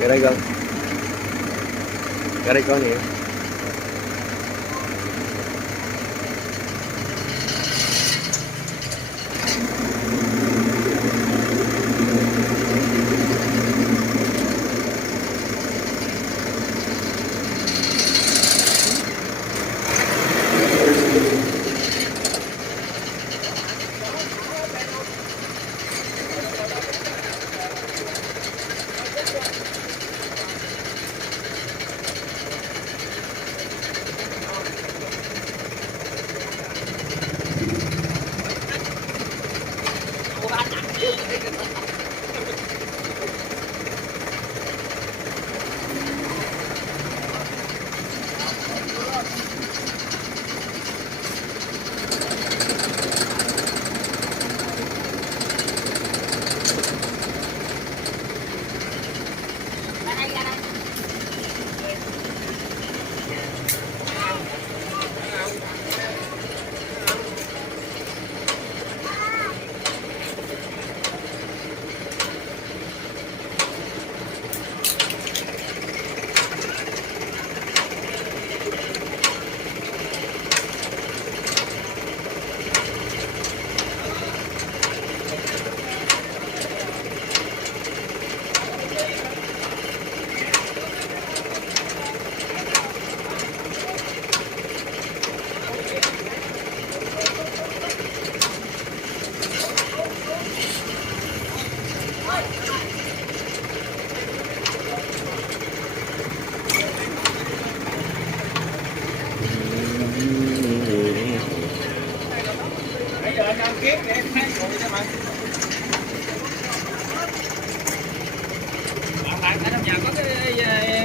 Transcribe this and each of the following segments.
Ra đây con. Ra đây con nè.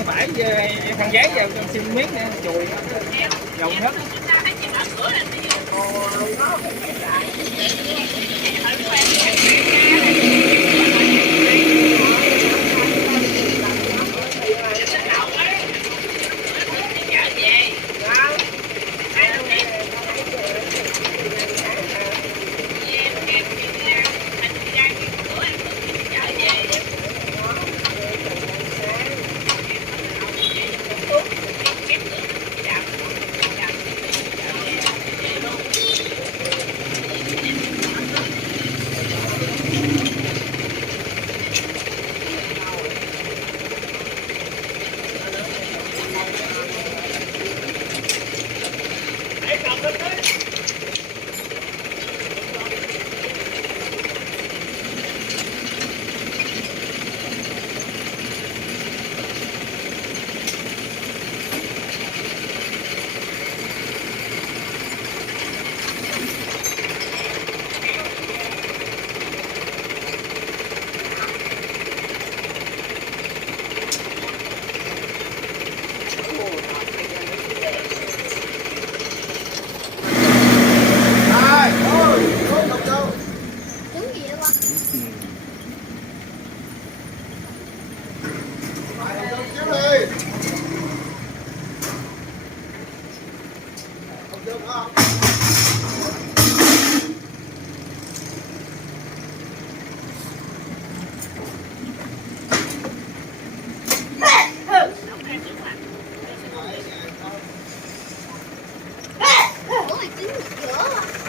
Phải khăn giấy vào xin miếng nè, chùi dầu hết.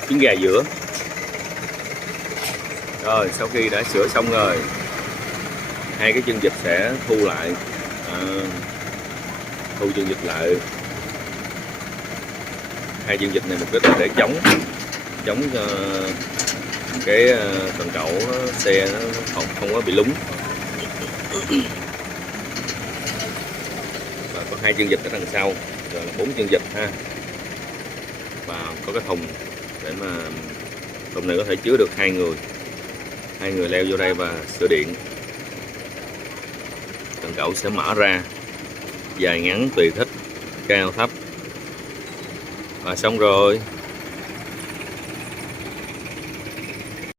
Trứng gà giữa. Rồi sau khi đã sửa xong rồi, hai cái chân vịt sẽ thu lại, thu chân vịt lại. Hai chân vịt này mục đích là để chống cho cái cần cẩu xe nó không có bị lúng. Và có hai chân vịt ở đằng sau, rồi là 4 chân vịt ha. Và có cái thùng để mà thùng này có thể chứa được hai người leo vô đây và sửa điện. Cần cẩu sẽ mở ra dài ngắn tùy thích, cao thấp. Và xong rồi.